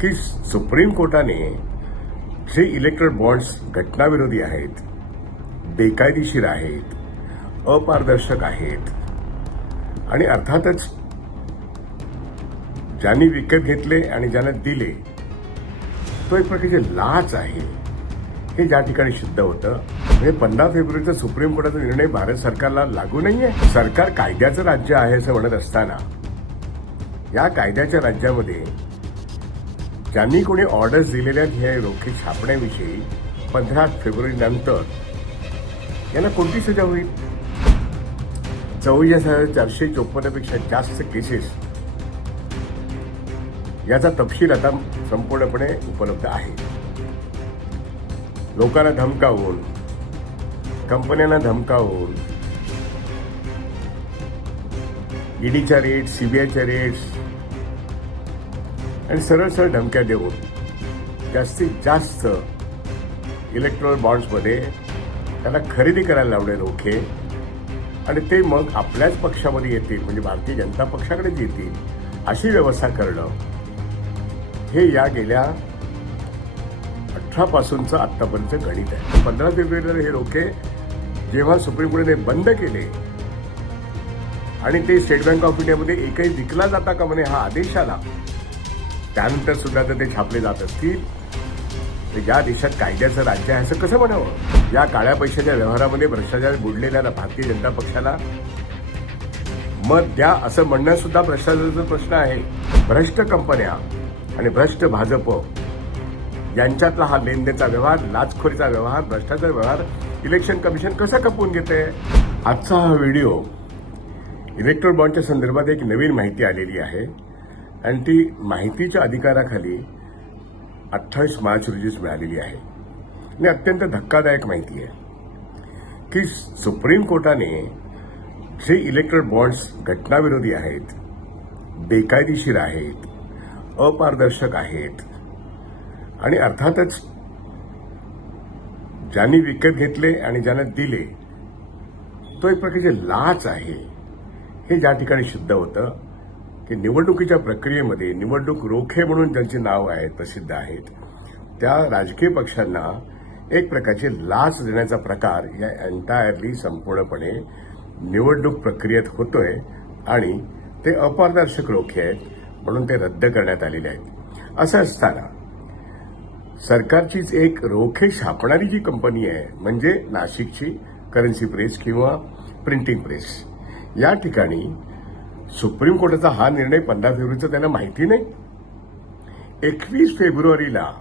की सुप्रीम कोर्टाने जे इलेक्ट्रल बॉन्ड्स घटनाविरोधी आहेत बेकायदेशीर आहेत अपारदर्शक आहेत आणि अर्थातच ज्यांनी विकत घेतले आणि ज्यांना दिले तो एक प्रकारची लाच आहे. हे ज्या ठिकाणी सिद्ध होतं हे पंधरा फेब्रुवारीचा सुप्रीम कोर्टाचा निर्णय भारत सरकारला लागू नाहीये. सरकार कायद्याचं राज्य आहे असं म्हणत असताना या कायद्याच्या राज्यामध्ये ज्यांनी कोणी ऑर्डर्स दिलेल्या हे रोखे छापण्याविषयी पंधरा फेब्रुवारी नंतर यांना कोणती सजा होईल? चौवेचाळीस हजार चारशे चोपन्नपेक्षा जास्त केसेस याचा तपशील आता संपूर्णपणे उपलब्ध आहे. लोकांना धमकावून कंपन्यांना धमकावून ईडीच्या रेट सीबीआयच्या रेट्स आणि सरळ सरळ धमक्या देऊन जास्तीत जास्त इलेक्ट्रॉनिक बॉन्ड्समध्ये त्याला खरेदी करायला लावले रोखे आणि ते मग आपल्याच पक्षामध्ये येतील म्हणजे भारतीय जनता पक्षाकडेच येतील अशी व्यवस्था करणं हे या गेल्या अठरापासूनचं आत्तापर्यंत गणित आहे. पंधरा फेब्रुवारीला हे रोखे जेव्हा सुप्रीम कोर्टाने बंद केले आणि ते स्टेट बँक ऑफ इंडियामध्ये एकही विकला जाता का म्हणे हा आदेश आला त्यानंतर सुद्धा जर ते छापले जात असतील. तर या देशात कायद्याचं राज्य आहे असं कसं म्हणावं? या काळ्या पैशाच्या व्यवहारामध्ये भ्रष्टाचार बुडलेल्या भारतीय जनता पक्षाला? मत द्या असं म्हणणं सुद्धा भ्रष्टाचाराचा प्रश्न आहे. भ्रष्ट कंपन्या आणि भ्रष्ट भाजप यांच्यातला हा लेनदेनचा व्यवहार लाचखोरीचा व्यवहार भ्रष्टाचार व्यवहार इलेक्शन कमिशन कसं खपवून घेते आजचा हा व्हिडिओ इलेक्ट्रोल बॉन्डच्या संदर्भात एक नवीन माहिती आलेली आहे. आणि ती माहितीच्या अधिकाराखाली अठ्ठावीस मार्च रोजीच मिळालेली आहे. आणि अत्यंत धक्कादायक माहिती आहे की सुप्रीम कोर्टाने जे इलेक्ट्रल बॉन्ड्स घटनाविरोधी आहेत बेकायदेशीर आहेत अपारदर्शक आहेत आणि अर्थातच ज्यांनी विकत घेतले आणि ज्यांना दिले तो एक प्रकारची लाच आहे. हे ज्या ठिकाणी सिद्ध होतं की निवडणुकीच्या प्रक्रियेमध्ये निवडणूक रोखे म्हणून ज्यांची नाव आहेत प्रसिद्ध आहेत त्या राजकीय पक्षांना एक प्रकारची लाच देण्याचा प्रकार या एन्टायरली संपूर्णपणे निवडणूक प्रक्रियेत होतोय आणि ते अपारदर्शक रोखे आहेत म्हणून ते रद्द करण्यात आलेले आहेत. असं असताना सरकारचीच एक रोखे छापणारी जी कंपनी आहे म्हणजे नाशिकची करन्सी प्रेस किंवा प्रिंटिंग प्रेस या ठिकाणी सुप्रीम कोर्टाचा हा निर्णय पंधरा फेब्रुवारीचा त्यांना माहिती नाही. एकवीस फेब्रुवारीला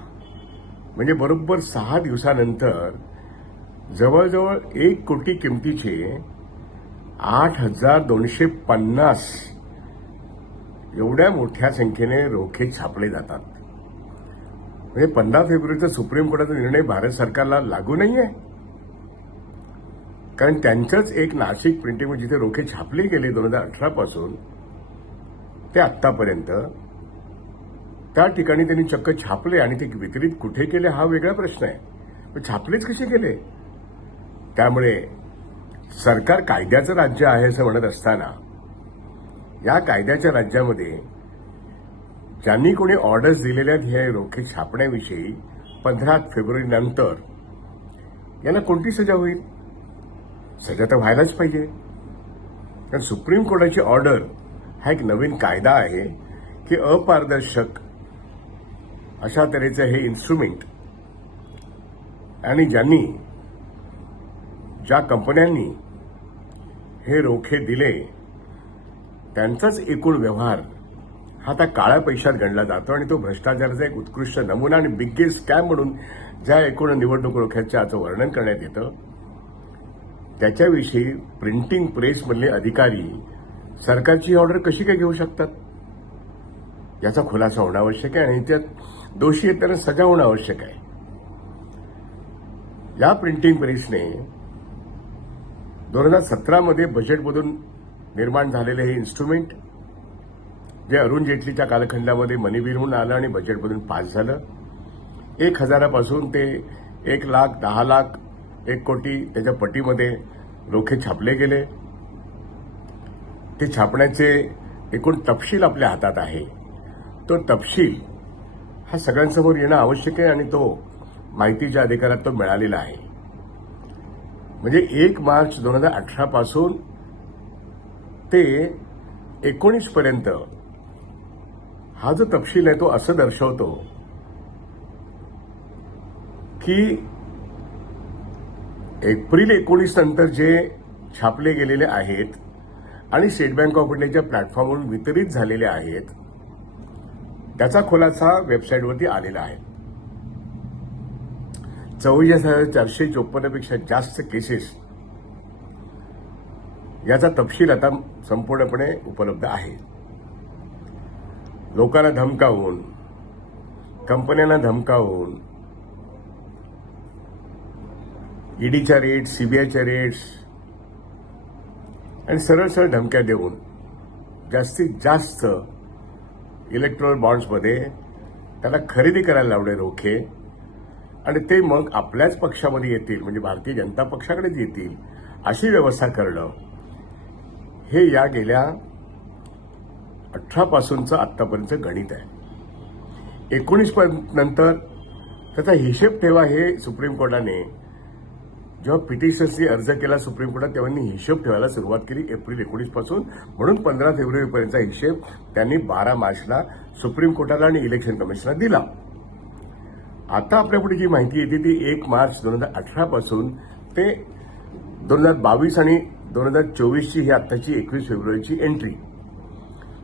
म्हणजे बरोबर सहा दिवसानंतर जवळजवळ एक कोटी किमतीचे आठ हजार दोनशे पन्नास एवढ्या मोठ्या संख्येने रोखे छापले जातात. म्हणजे पंधरा फेब्रुवारीचा सुप्रीम कोर्टाचा निर्णय भारत सरकारला लागू नाही आहे कारण त्यांचंच एक नाशिक प्रिंटिंग म्हणजे जिथे रोखे छापले गेले दोन हजार अठरापासून ते आत्तापर्यंत त्या ठिकाणी त्यांनी चक्क छापले आणि ते वितरित कुठे केले हा वेगळा प्रश्न आहे. पण छापलेच कसे केले? त्यामुळे सरकार कायद्याचं राज्य आहे असं म्हणत असताना या कायद्याच्या राज्यामध्ये ज्यांनी कोणी ऑर्डर्स दिलेल्या हे रोखे छापण्याविषयी पंधरा फेब्रुवारी नंतर यांना कोणती सजा होईल? सजा तर व्हायलाच पाहिजे. कारण सुप्रीम कोर्टाची ऑर्डर हा एक नवीन कायदा आहे की अपारदर्शक अशा तऱ्हेचं हे इन्स्ट्रुमेंट आणि ज्यांनी ज्या कंपन्यांनी हे रोखे दिले त्यांचाच एकूण व्यवहार हा त्या काळ्या पैशात गणला जातो आणि तो भ्रष्टाचाराचा एक उत्कृष्ट नमुना आणि बिग्गेस्ट स्कॅम म्हणून ज्या एकूण निवडणूक रोख्याच्या वर्णन करण्यात येतं त्याच्याविषयी प्रिंटिंग प्रेसमधले अधिकारी सरकारची ऑर्डर कशी काय घेऊ शकतात? याचा खुलासा होणं आवश्यक आहे आणि त्यात दोषी आहेत त्यांना सजा होणं आवश्यक आहे. या प्रिंटिंग प्रेसने दोन हजार सतरामध्ये बजेटमधून निर्माण झालेले हे इन्स्ट्रुमेंट जे अरुण जेटलीच्या कालखंडामध्ये मनीबीर म्हणून आलं आणि बजेटमधून पास झालं एक हजारापासून ते एक लाख दहा लाख एक कोटी त्याच्या पटीमध्ये रोखे छापले गेले. ते छापण्याचे एकूण तपशील आपल्या हातात आहे. तो तपशील हा सगळ्यांसमोर येणं आवश्यक आहे आणि तो माहितीच्या अधिकारात तो मिळालेला आहे. म्हणजे एक मार्च दोन हजार अठरा पासून ते एकोणीस पर्यंत हा जो तपशील आहे तो असं दर्शवतो की एप्रिल एकोणीस नंतर जे छापले गेलेले आहेत आणि स्टेट बँक ऑफ इंडियाच्या प्लॅटफॉर्मवरून वितरित झालेले आहेत त्याचा खुलासा वेबसाईटवरती आलेला आहे. चव्वेचाळीस हजार चारशे चोपन्नपेक्षा जास्त केसेस याचा तपशील आता संपूर्णपणे उपलब्ध आहे. लोकांना धमकावून कंपन्यांना धमकावून ईडीच्या रेट सीबीआयच्या रेट्स आणि सरळ सरळ धमक्या देऊन जास्तीत जास्त इलेक्ट्रॉनिक बॉन्ड्समध्ये त्याला खरेदी करायला लावले रोखे. आणि ते मग आपल्याच पक्षामध्ये येतील म्हणजे भारतीय जनता पक्षाकडेच येतील अशी व्यवस्था करणं हे या गेल्या अठरापासूनचं आत्तापर्यंत गणित आहे. एकोणीस नंतर त्याचा हिशेब ठेवा हे सुप्रीम कोर्टाने जेव्हा पिटिशन्सनी अर्ज केला सुप्रीम कोर्टात तेव्हा त्यांनी ठेवायला सुरुवात केली एप्रिल एकोणीसपासून म्हणून पंधरा फेब्रुवारीपर्यंतचा हिशेब त्यांनी बारा मार्चला सुप्रीम कोर्टाला आणि इलेक्शन कमिशनला दिला. आता आपल्यापुढे जी माहिती येते ती एक मार्च दोन हजार अठरा पासून ते दोन हजार बावीस आणि दोन हजार चोवीसची ही आत्ताची एकवीस फेब्रुवारीची एंट्री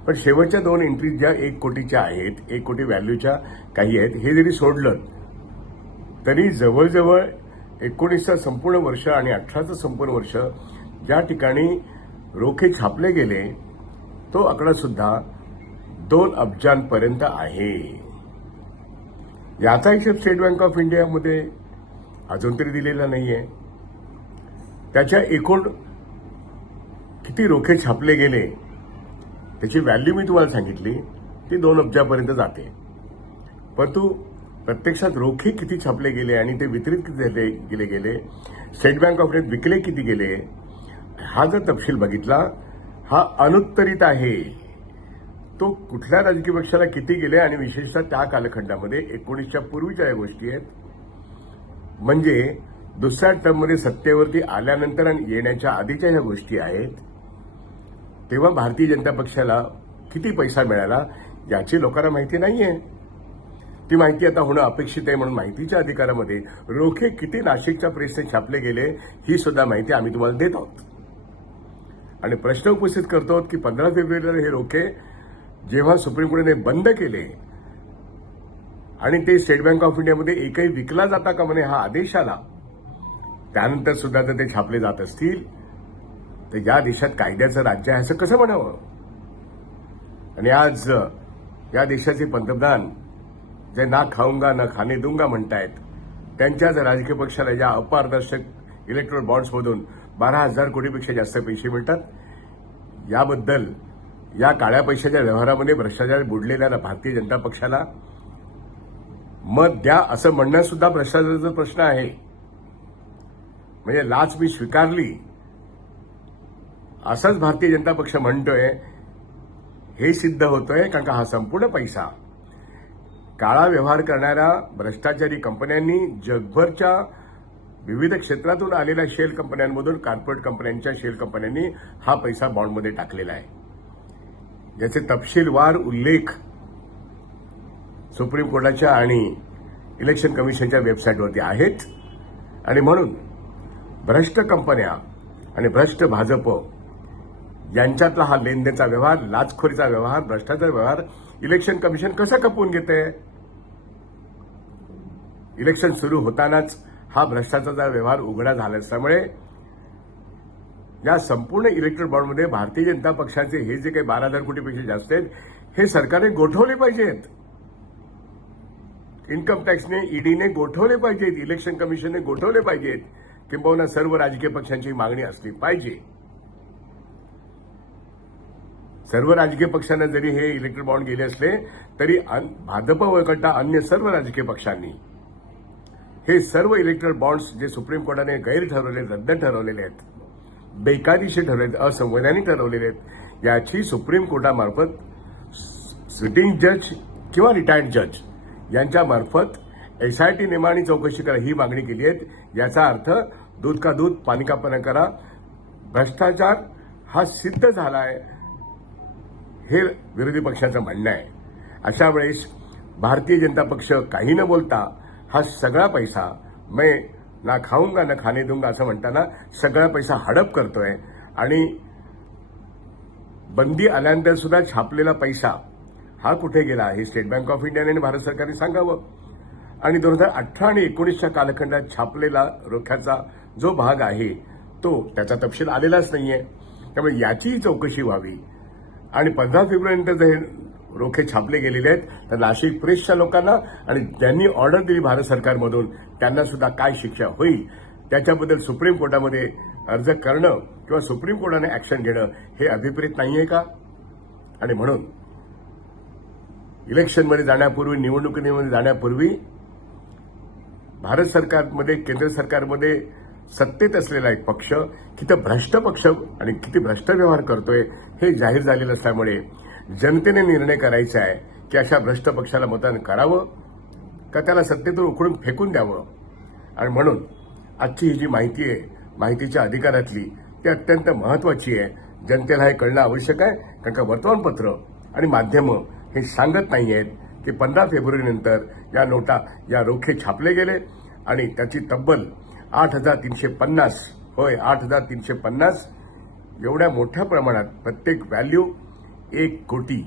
पण शेवटच्या दोन एंट्री ज्या एक कोटीच्या आहेत एक कोटी व्हॅल्यूच्या काही आहेत हे जरी सोडलं तरी जवळजवळ एकोणीसचं संपूर्ण वर्ष आणि अठराचं संपूर्ण वर्ष ज्या ठिकाणी रोखे छापले गेले तो आकडा सुद्धा दोन अब्जांपर्यंत आहे. याचा हिशोब स्टेट बँक ऑफ इंडियामध्ये अजून तरी दिलेला नाहीये. त्याच्या एकूण किती रोखे छापले गेले त्याची व्हॅल्यू मी तुम्हाला सांगितली ती दोन अब्जापर्यंत जाते. परंतु प्रत्यक्षात रोखे किती छापले गेले आणि ते वितरित किती झाले गेले गेले? स्टेट बँक ऑफ इंडियात विकले किती गेले? हा जर तपशील बघितला हा अनुत्तरित आहे. तो कुठल्या राजकीय पक्षाला किती गेले आणि विशेषतः त्या कालखंडामध्ये एकोणीसच्या पूर्वीच्या या गोष्टी आहेत. म्हणजे दुसऱ्या टर्ममध्ये सत्तेवरती आल्यानंतर आणि येण्याच्या आधीच्या ह्या गोष्टी आहेत. तेव्हा भारतीय जनता पक्षाला किती पैसा मिळाला याची लोकांना माहिती नाहीये. ती माहिती आता होणं अपेक्षित आहे म्हणून माहितीच्या अधिकारामध्ये रोखे किती नाशिकच्या प्रेसने छापले गेले ही सुद्धा माहिती आम्ही तुम्हाला देत आहोत. आणि प्रश्न उपस्थित करतो आहोत की पंधरा फेब्रुवारीला हे रोखे जेव्हा सुप्रीम कोर्टाने बंद केले आणि ते स्टेट बँक ऑफ इंडियामध्ये एकही विकला जाता का म्हणे हा आदेश आला त्यानंतर सुद्धा जर ते छापले जात असतील. तर या देशात कायद्याचं राज्य आहे असं कसं म्हणावं? आणि आज या देशाचे पंतप्रधान जे ना खाऊंगा ना खाणे दूंगा म्हणतायत त्यांच्याच राजकीय पक्षाला या अपारदर्शक इलेक्ट्रॉनिक बॉन्ड्समधून बारा हजार कोटीपेक्षा जास्त पैसे मिळतात. याबद्दल या काळ्या पैशाच्या व्यवहारामध्ये भ्रष्टाचार बुडलेल्या भारतीय जनता पक्षाला मत द्या असं म्हणणं सुद्धा भ्रष्टाचाराचा प्रश्न आहे. म्हणजे लाच मी स्वीकारली. असंच भारतीय जनता पक्ष म्हणतोय हे सिद्ध होतोय कारण का हा संपूर्ण पैसा. काळा व्यवहार करणाऱ्या भ्रष्टाचारी कंपन्यांनी जगभरच्या विविध क्षेत्रातून आलेल्या शेल कंपन्यांमधून कॉर्पोरेट कंपन्यांच्या शेल कंपन्यांनी हा पैसा बॉन्डमध्ये टाकलेला आहे. याचे तपशीलवार उल्लेख सुप्रीम कोर्टाच्या आणि इलेक्शन कमिशनच्या वेबसाईटवरती आहेत. आणि म्हणून भ्रष्ट कंपन्या आणि भ्रष्ट भाजप यांच्यातला हा लेनदेनचा व्यवहार लाचखोरीचा व्यवहार भ्रष्टाचार व्यवहार इलेक्शन कमिशन कसं कपवून घेते इलेक्शन सुरू होतानाच हा भ्रष्टाचाराचा व्यवहार उघडा झाला असल्यामुळे या संपूर्ण इलेक्ट्रिक बॉन्डमध्ये भारतीय जनता पक्षाचे हे जे काही बारा हजार कोटीपेक्षा जास्त आहेत हे सरकारने गोठवले पाहिजेत. इन्कम टॅक्सने ईडीने गोठवले पाहिजेत इलेक्शन कमिशनने गोठवले पाहिजेत किंबहुना सर्व राजकीय पक्षांची मागणी असली पाहिजे. सर्व राजकीय पक्षांना जरी हे इलेक्ट्रिक बॉन्ड गेले असले तरी अन- भाजप वगळता अन्य सर्व राजकीय पक्षांनी हे सर्व इलेक्ट्रल बॉन्ड्स जे सुप्रीम कोर्टाने गैर ठरवले रद्द ठरवलेले आहेत बेकायदेशीर ठरवले असंवैधानिक ठरवलेले आहेत याची सुप्रीम कोर्टामार्फत सिटिंग जज किंवा रिटायर्ड जज यांच्यामार्फत एस आय टी नेमाने चौकशी करा ही मागणी केली आहे. याचा अर्थ दूध का दूध पाणी का पाणी करा भ्रष्टाचार हा सिद्ध झाला आहे हे विरोधी पक्षाचं म्हणणं आहे. अशा वेळेस भारतीय जनता पक्ष काही न बोलता हा सगळा पैसा मैं ना खाऊंगा ना खाणे दूंगा असं म्हणताना सगळा पैसा हडप करतोय. आणि बंदी आल्यानंतर सुद्धा छापलेला पैसा हा कुठे गेला? हे स्टेट बँक ऑफ इंडियाने आणि भारत सरकारने सांगावं. आणि दोन हजार अठरा आणि एकोणीसच्या कालखंडात छापलेला रोख्याचा जो भाग आहे तो त्याचा तपशील आलेलाच नाहीये. त्यामुळे याचीही चौकशी व्हावी. आणि पंधरा फेब्रुवारीनंतर जर रोखे छापले गेलेले आहेत. तर नाशिक प्रेसच्या लोकांना आणि ज्यांनी ऑर्डर दिली भारत सरकारमधून त्यांना सुद्धा काय शिक्षा होईल? त्याच्याबद्दल सुप्रीम कोर्टामध्ये अर्ज करणं किंवा सुप्रीम कोर्टाने ॲक्शन घेणं हे अभिप्रेत नाहीये का? आणि म्हणून इलेक्शनमध्ये जाण्यापूर्वी निवडणुकीमध्ये जाण्यापूर्वी भारत सरकारमध्ये केंद्र सरकारमध्ये सत्तेत असलेला एक पक्ष किती भ्रष्ट पक्ष आणि किती भ्रष्ट व्यवहार करतोय हे जाहीर झालेलं असल्यामुळे जनतेने निर्णय करायचा आहे की अशा भ्रष्ट पक्षाला मतदान करावं का त्याला सत्तेतून उखडून फेकून द्यावं? आणि म्हणून आजची ही जी माहिती आहे माहितीच्या अधिकारातली ती अत्यंत महत्वाची आहे. जनतेला हे कळणं आवश्यक आहे कारण का वर्तमानपत्र आणि माध्यमं हे सांगत नाही आहेत की पंधरा फेब्रुवारीनंतर या नोटा या रोखे छापले गेले आणि त्याची तब्बल आठ हजार तीनशे पन्नास होय आठ हजार तीनशे पन्नास एवढ्या मोठ्या प्रमाणात प्रत्येक व्हॅल्यू एक कोटी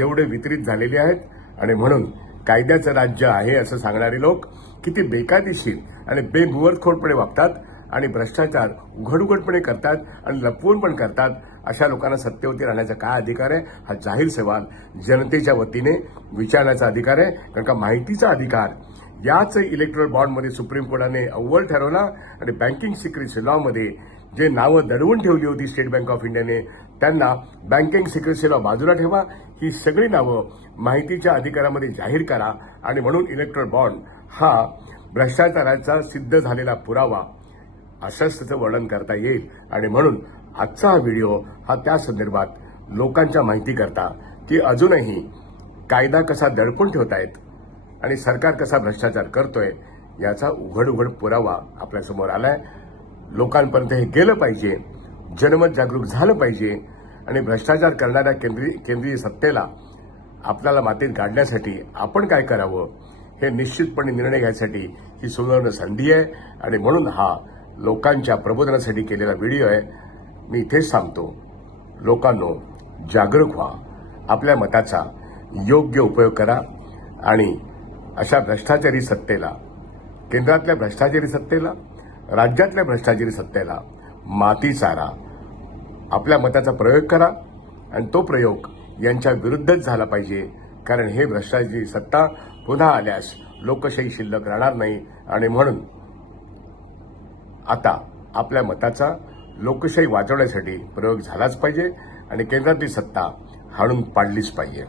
एवढे वितरित झालेले आहेत आणि म्हणून कायद्याचं राज्य आहे असं सांगणारे लोक किती बेकायदेशीर आणि बेमुवतखोरपणे वागतात आणि भ्रष्टाचार उघड उघडपणे करतात आणि लपवून पण करतात अशा लोकांना सत्तेवरती राहण्याचा काय अधिकार आहे? हा जाहीर सवाल जनतेच्या वतीने विचारण्याचा अधिकार आहे. कारण का माहितीचा अधिकार याच इलेक्ट्रॉल बॉन्डमध्ये सुप्रीम कोर्टाने अव्वल ठरवला आणि बँकिंग सिक्रेसी लॉमध्ये जे नावं दडवून ठेवली होती स्टेट बँक ऑफ इंडियाने त्यांना बँकिंग सिक्रेसीला बाजूला ठेवा. ही सगळी नावं माहितीच्या अधिकारामध्ये जाहीर करा आणि म्हणून इलेक्ट्रॉल बॉन्ड हा भ्रष्टाचाराचा सिद्ध झालेला पुरावा असंच त्याचं वर्णन करता येईल. आणि म्हणून आजचा हा व्हिडिओ हा त्या संदर्भात लोकांच्या माहिती करता की अजूनही कायदा कसा दडपून ठेवतायत आणि सरकार कसा भ्रष्टाचार करतोय याचा उघड उघड पुरावा आपल्यासमोर आलाय. लोकांपर्यंत हे गेलं पाहिजे. जनमत जागरूक झालं पाहिजे आणि भ्रष्टाचार करणाऱ्या केंद्रीय केंद्रीय सत्तेला आपल्याला मातीत गाडण्यासाठी आपण काय करावं हे निश्चितपणे निर्णय घ्यायसाठी ही सुवर्ण संधी आहे. आणि म्हणून हा लोकांच्या प्रबोधनासाठी केलेला व्हिडिओ आहे. मी इथेच सांगतो लोकांनो जागरूक व्हा. आपल्या मताचा योग्य उपयोग करा. आणि अशा भ्रष्टाचारी सत्तेला केंद्रातल्या भ्रष्टाचारी सत्तेला राज्यातल्या भ्रष्टाचारी सत्तेला माती चारा. आपल्या मताचा प्रयोग करा आणि तो प्रयोग यांच्या विरुद्धच झाला पाहिजे. कारण हे भ्रष्टाचारी सत्ता पुन्हा आल्यास लोकशाही शिल्लक राहणार नाही. आणि म्हणून आता आपल्या मताचा लोकशाही वाचवण्यासाठी प्रयोग झालाच पाहिजे आणि केंद्रातली सत्ता हाणून पाडलीच पाहिजे.